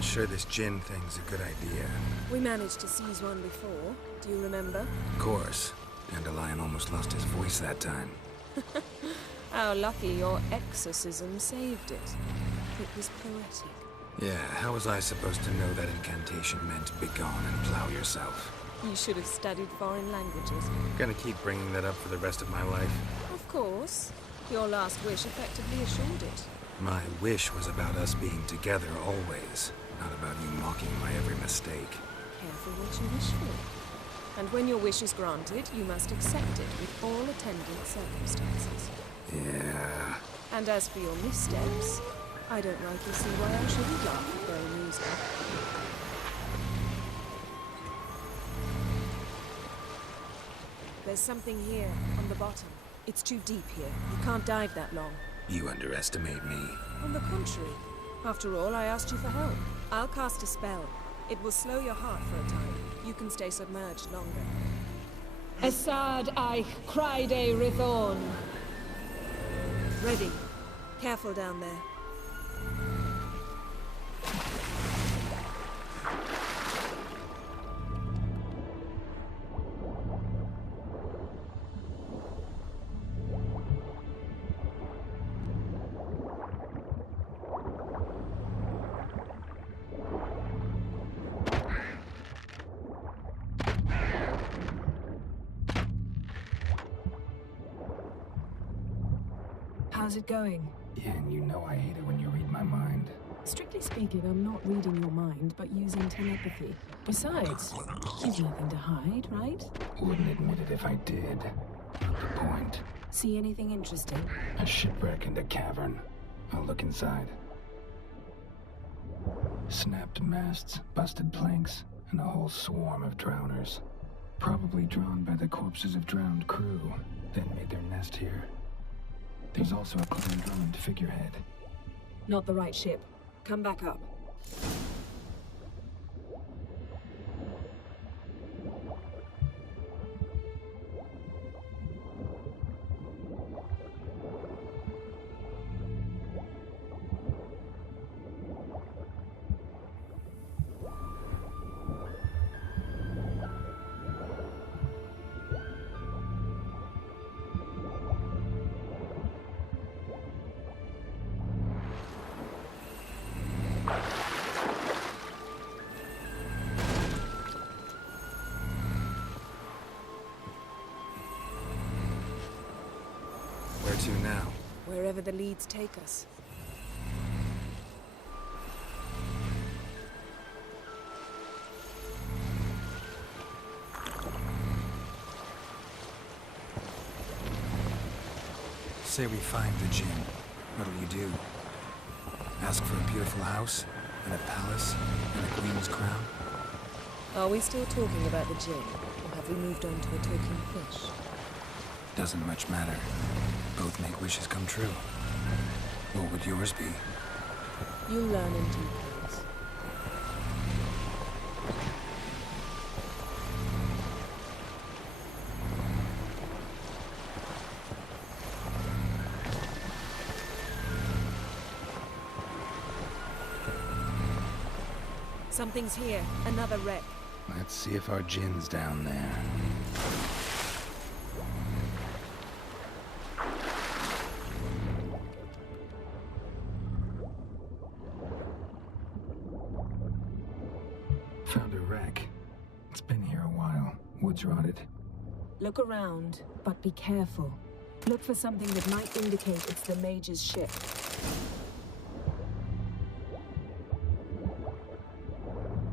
not sure this djinn thing's a good idea. We managed to seize one before. Do you remember? Of course. Dandelion almost lost his voice that time. How lucky your exorcism saved it. It was poetic. Yeah, how was I supposed to know that incantation meant begone and plow yourself? You should have studied foreign languages. Gonna keep bringing that up for the rest of my life? Of course. Your last wish effectively assured it. My wish was about us being together always, not about you mocking my every mistake. Careful what you wish for. And when your wish is granted, you must accept it with all attendant circumstances. Yeah. And as for your missteps, I don't rightly see why I shouldn't laugh at their amusement. There's something here, on the bottom. It's too deep here. You can't dive that long. You underestimate me. On the contrary. After all, I asked you for help. I'll cast a spell. It will slow your heart for a time. You can stay submerged longer. Esad Eich Criede Rithorn. Ready. Careful down there. How's it going? Yeah, and you know I hate it when you read my mind. Strictly speaking, I'm not reading your mind, but using telepathy. Besides, you've nothing to hide, right? Wouldn't admit it if I did. Not the point. See anything interesting? A shipwreck and a cavern. I'll look inside. Snapped masts, busted planks, and a whole swarm of drowners. Probably drawn by the corpses of drowned crew, then made their nest here. There's also a Clan Drummond figurehead. Not the right ship. Come back up. Where to now? Wherever the leads take us. Say we find the djinn. What'll you do? Ask for a beautiful house, and a palace, and a queen's crown? Are we still talking about the djinn, or have we moved on to a talking fish? Doesn't much matter. Both make wishes come true. What would yours be? You'll learn in due course. Something's here. Another wreck. Let's see if our djinn's down there. Found a wreck. It's been here a while. Wood's rotted. Look around, but be careful. Look for something that might indicate it's the Mage's ship.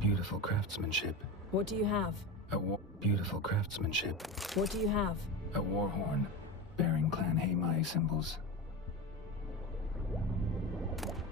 Beautiful craftsmanship. What do you have? Beautiful craftsmanship. What do you have? A war horn, bearing Clan Haimai symbols.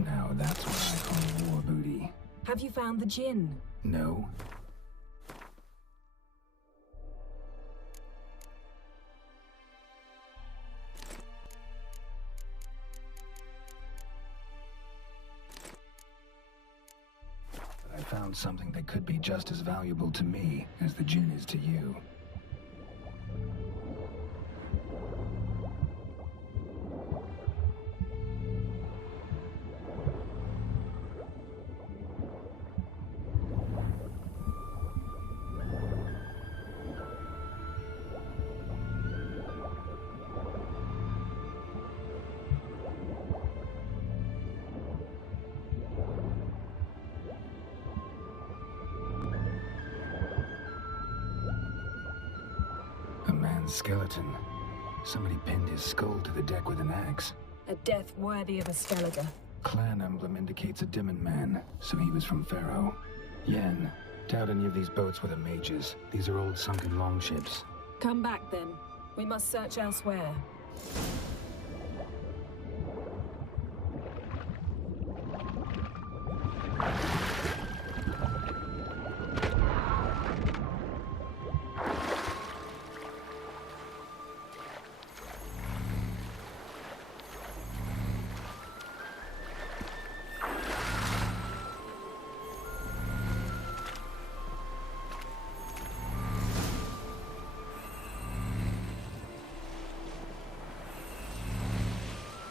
Now that's what I call war booty. Have you found the djinn? No. I found something that could be just as valuable to me as the djinn is to you. man's skeleton. Somebody pinned his skull to the deck with an axe. A death worthy of a Skellige. Clan emblem indicates a Dimon man, so he was from Pharaoh. Yen, doubt any of these boats were the mages. These are old sunken longships. Come back then. We must search elsewhere.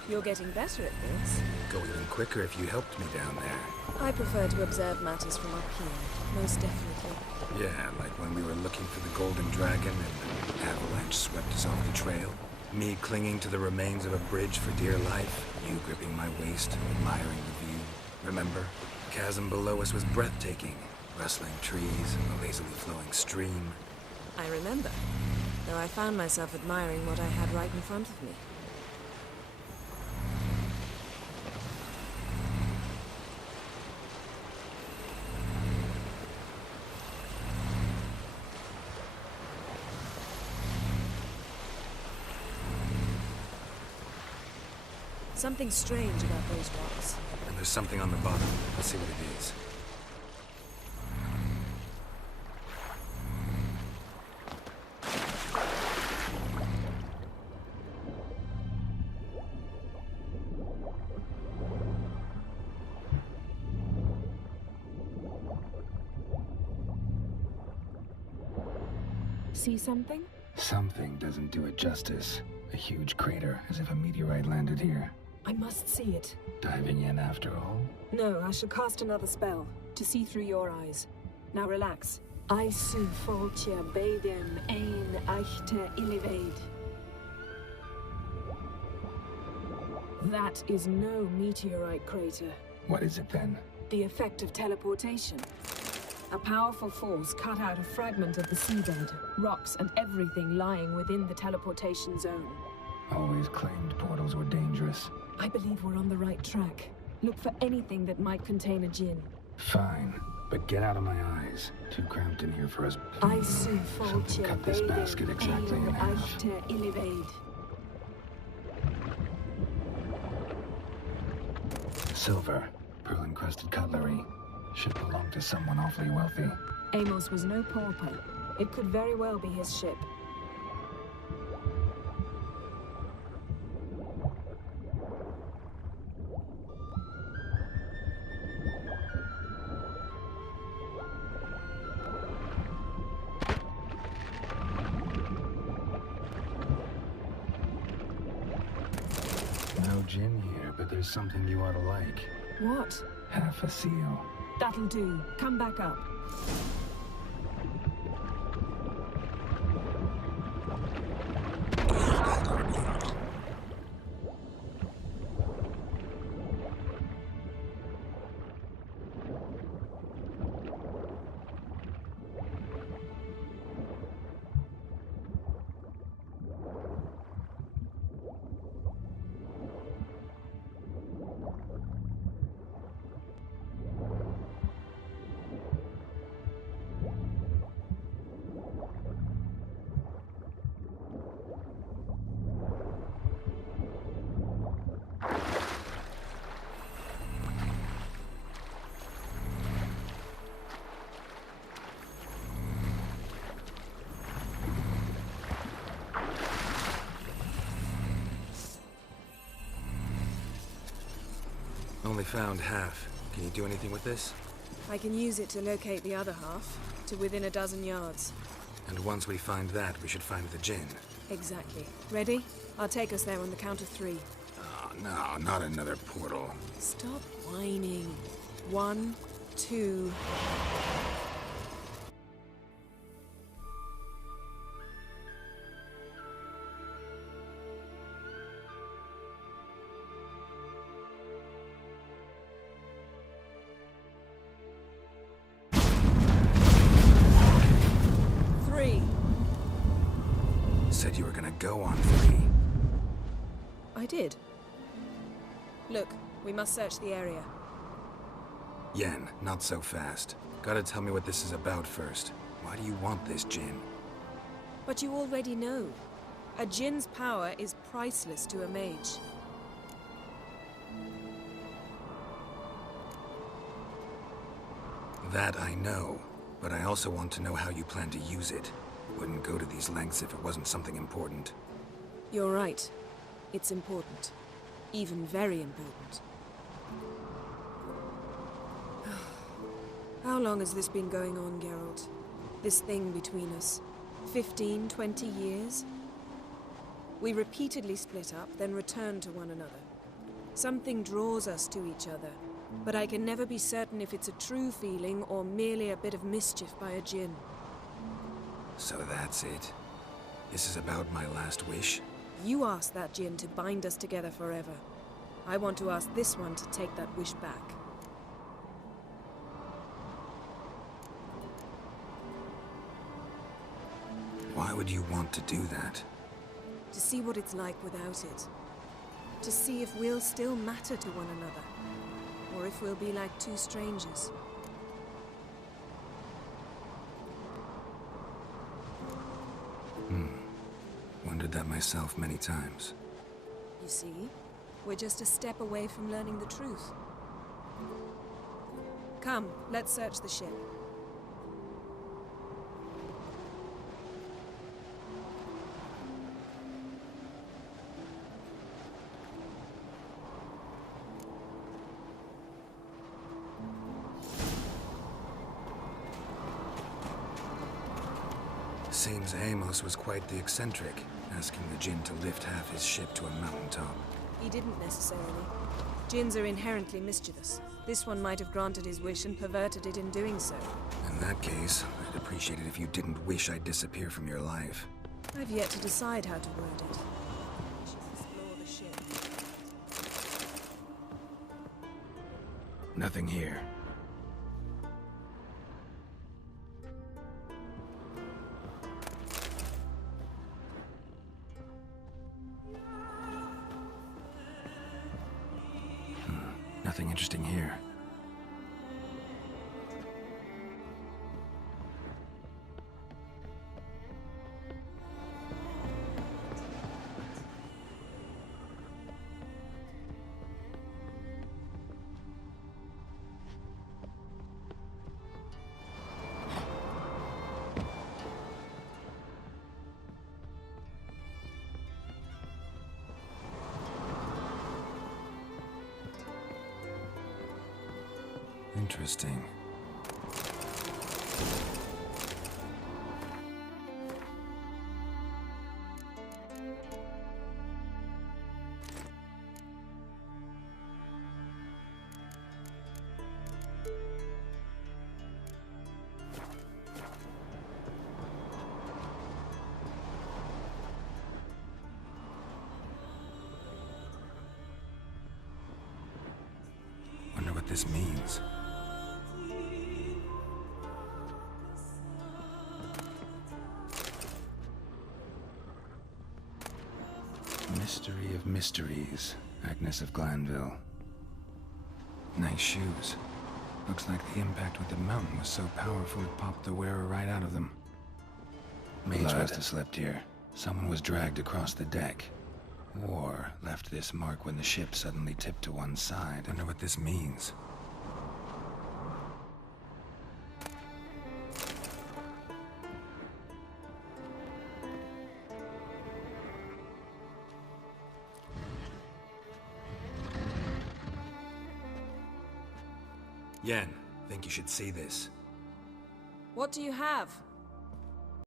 You're getting better at this. Go even quicker if you helped me down there. I prefer to observe matters from up here, most definitely. Yeah, like when we were looking for the Golden Dragon and the avalanche swept us off the trail. Me clinging to the remains of a bridge for dear life. You gripping my waist, admiring the view. Remember? The chasm below us was breathtaking. Rustling trees, a lazily flowing stream. I remember, though I found myself admiring what I had right in front of me. Something strange about those rocks. And there's something on the bottom. Let's see what it is. See something? Something doesn't do it justice. A huge crater, as if a meteorite landed here. I must see it. Diving in after all? No, I shall cast another spell, to see through your eyes. Now relax. Aisu foltje bedem ein echte illiveid. That is no meteorite crater. What is it then? The effect of teleportation. A powerful force cut out a fragment of the seabed, rocks and everything lying within the teleportation zone. Always claimed portals were dangerous. I believe we're on the right track. Look for anything that might contain a djinn. Fine, but get out of my eyes. Too cramped in here for us. Aisu Something foltje cut this basket exactly in ein half. echte illiveid. Silver, pearl-encrusted cutlery. Should belong to someone awfully wealthy. Amos was no pauper. It could very well be his ship. No gin here, but there's something you ought to like. What? Half a seal. That'll do. Come back up. Only found half. Can you do anything with this? I can use it to locate the other half, to within a dozen yards. And once we find that, we should find the gin. Exactly. Ready? I'll take us there on the count of 3. Oh, no, not another portal. Stop whining. 1, 2... said you were gonna go on 3. I did. Look, we must search the area. Yen, not so fast. Gotta tell me what this is about first. Why do you want this Jinn? But you already know. A Jinn's power is priceless to a mage. That I know, but I also want to know how you plan to use it. Wouldn't go to these lengths if it wasn't something important. You're right. It's important. Even very important. How long has this been going on, Geralt? This thing between us? 15, 20 years? We repeatedly split up, then returned to one another. Something draws us to each other, but I can never be certain if it's a true feeling or merely a bit of mischief by a Jinn. So that's it. This is about my last wish? You asked that Jinn to bind us together forever. I want to ask this one to take that wish back. Why would you want to do that? To see what it's like without it. To see if we'll still matter to one another. Or if we'll be like two strangers. Wondered that myself many times. You see? We're just a step away from learning the truth. Come, let's search the ship. Seems Amos was quite the eccentric, asking the Jinn to lift half his ship to a mountaintop. He didn't necessarily. Jinns are inherently mischievous. This one might have granted his wish and perverted it in doing so. In that case, I'd appreciate it if you didn't wish I'd disappear from your life. I've yet to decide how to word it. We should explore the ship. Nothing here. Nothing interesting here. Interesting. Wonder what this means. Mystery of mysteries, Agnes of Glanville. Nice shoes. Looks like the impact with the mountain was so powerful it popped the wearer right out of them. Mage must have slept here. Someone was dragged across the deck. Or left this mark when the ship suddenly tipped to one side. Wonder what this means. Yen, think you should see this. What do you have?